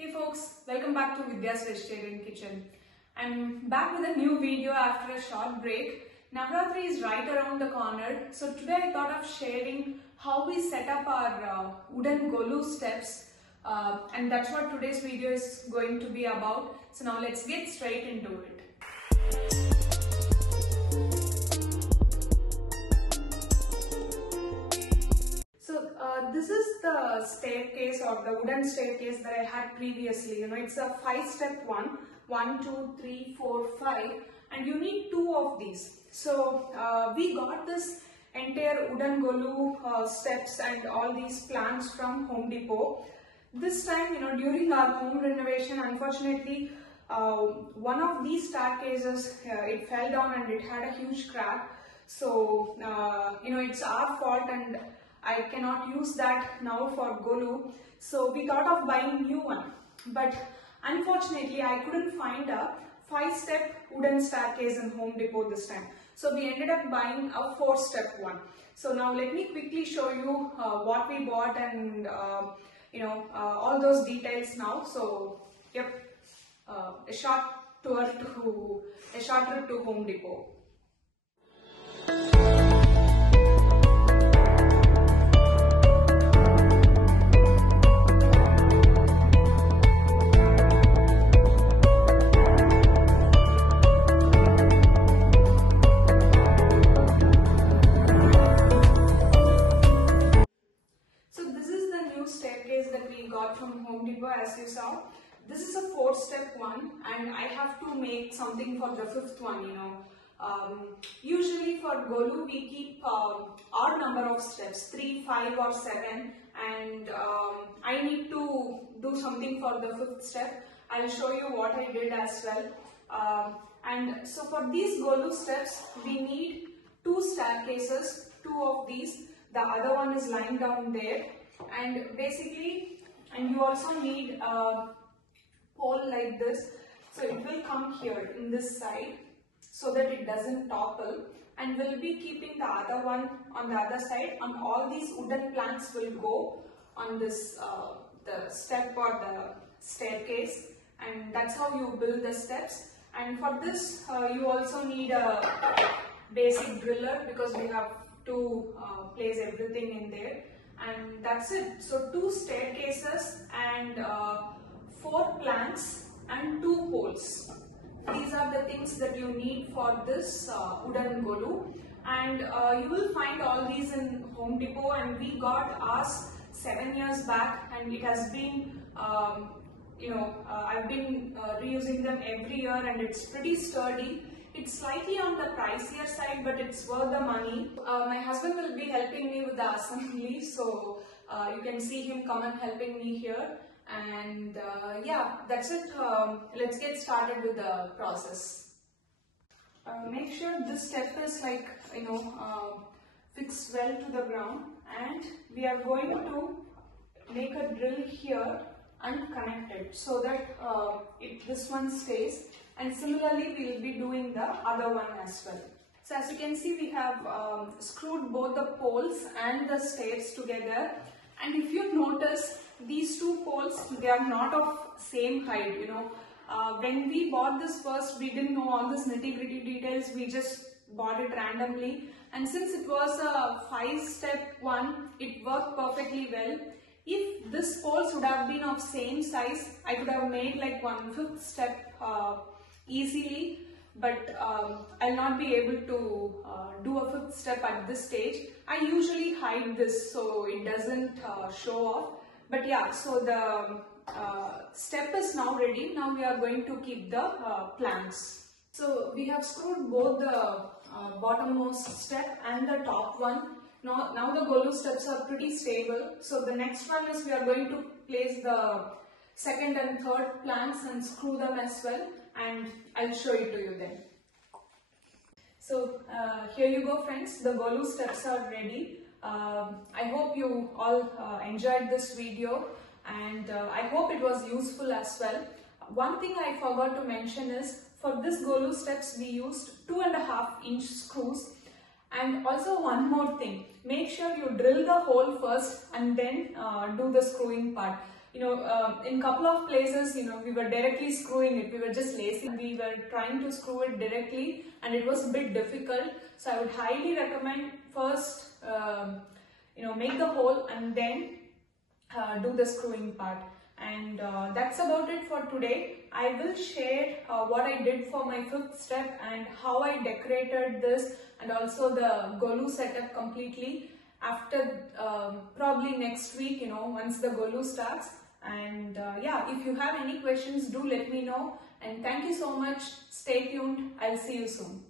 Hey folks, welcome back to Vidhya's Vegetarian Kitchen. I'm back with a new video after a short break. Navratri is right around the corner, so today I thought of sharing how we set up our wooden Golu steps, and that's what today's video is going to be about. So now let's get straight into it. This is the staircase or the wooden staircase that I had previously. It's a 5-step one. 1, 2, 3, 4, 5, and you need 2 of these. So we got this entire wooden Golu steps and all these plants from Home Depot. This time, during our home renovation, unfortunately, one of these staircases it fell down and it had a huge crack. So it's our fault and I cannot use that now for Golu. So we thought of buying new one, but unfortunately I couldn't find a 5-step wooden staircase in Home Depot this time. So we ended up buying a 4-step one. So now let me quickly show you what we bought and all those details now. So yep, a short trip to Home Depot. Staircase that we got from Home Depot, as you saw. This is a 4-step one and I have to make something for the 5th one. Usually for Golu we keep odd number of steps, 3, 5 or 7, and I need to do something for the 5th step. I'll show you what I did as well. And so for these Golu steps we need 2 staircases, 2 of these. The other one is lying down there. And you also need a pole like this, so it will come here in this side so that it doesn't topple, and we'll be keeping the other one on the other side, and all these wooden planks will go on this the step or the staircase, and that's how you build the steps. And for this you also need a basic driller because we have to place everything in there. And that's it. So 2 staircases and 4 planks and 2 poles. These are the things that you need for this wooden Golu. And you will find all these in Home Depot, and we got ours 7 years back, and it has been I've been reusing them every year, and it's pretty sturdy. It's slightly on the pricier side, but it's worth the money. My husband will be helping me with the assembly, so you can see him come and helping me here. And yeah, that's it. Let's get started with the process. Make sure this step is fixed well to the ground, and we are going to make a drill here and connect it so that this one stays. And similarly, we will be doing the other one as well. So as you can see, we have screwed both the poles and the stairs together. And if you notice, these 2 poles, they are not of same height. When we bought this first, we didn't know all this nitty-gritty details. We just bought it randomly. And since it was a 5-step one, it worked perfectly well. If this poles would have been of same size, I could have made like 1/5 step easily, but I'll not be able to do a 5th step at this stage. I usually hide this so it doesn't show off. But yeah, so the step is now ready. Now we are going to keep the planks. So we have screwed both the bottommost step and the top one. Now the Golu steps are pretty stable. So the next one is we are going to place the 2nd and 3rd planks and screw them as well, and I'll show it to you then. So here you go, friends. The Golu steps are ready. I hope you all enjoyed this video, and I hope it was useful as well. One thing I forgot to mention is for this Golu steps we used 2.5-inch screws. And also one more thing, make sure you drill the hole first and then do the screwing part. in couple of places, we were directly screwing it. We were just lazy. We were trying to screw it directly and it was a bit difficult. So I would highly recommend first, make the hole and then do the screwing part. And that's about it for today. I will share what I did for my 5th step and how I decorated this and also the Golu setup completely after probably next week, once the Golu starts. And yeah, if you have any questions, do let me know. And thank you so much. Stay tuned. I'll see you soon.